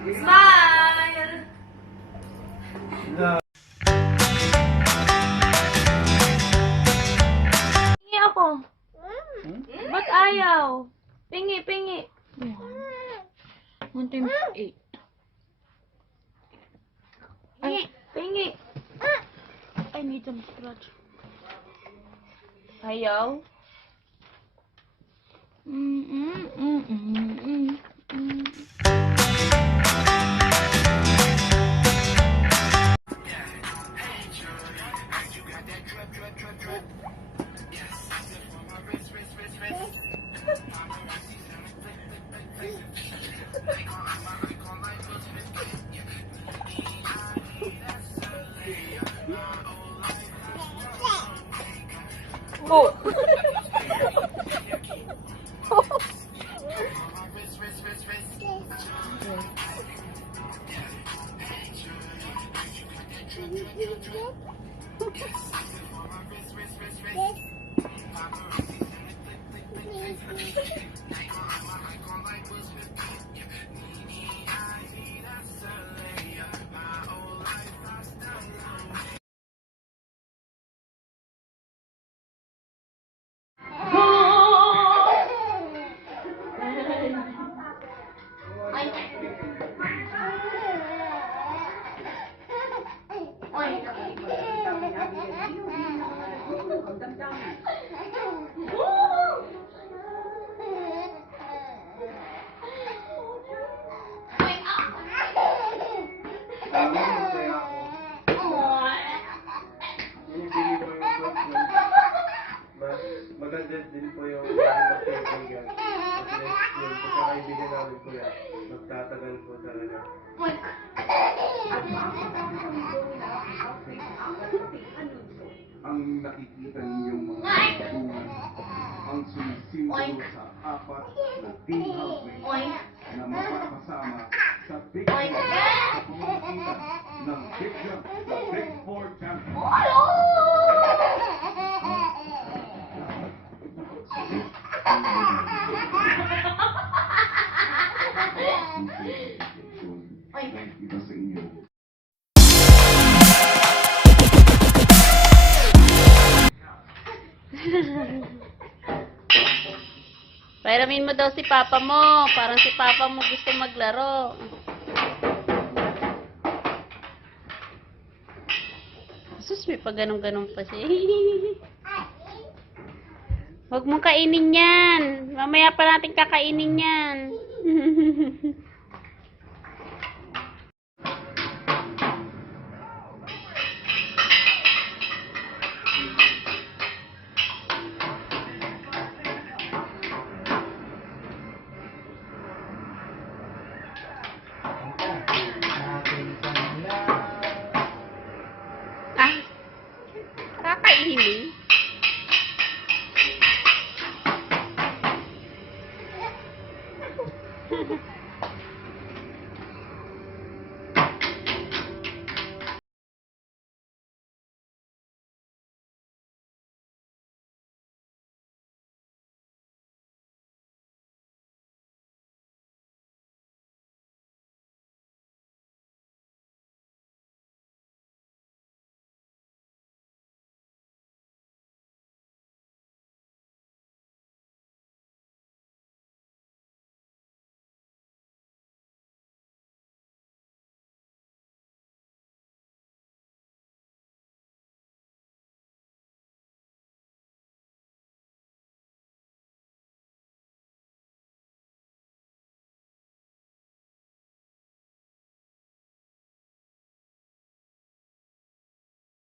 Smile! Pingi ako. Ba't ayaw? Pingi, pingi. 1 times 8. Ay, pingi. I need some scratch. Ayaw? Oh. Maganda din po yung magkaibigan. Kasi yung pagkakaibigan namin po yan, magtatagal po talaga. Ang nakikita ninyong mga bunga ang sumisimbolo sa apat na team halfway na magkakasama sa Big Four sa pamamagitan ng Big Jump, the Big Four Champions. Nakikita sa inyo. Pairamin mo daw si papa mo. Parang si papa mo gusto maglaro. Sus, may pa ganun-ganun pa siya. Huwag mong kainin yan. Mamaya pa natin kakainin yan. Ah, kakainin.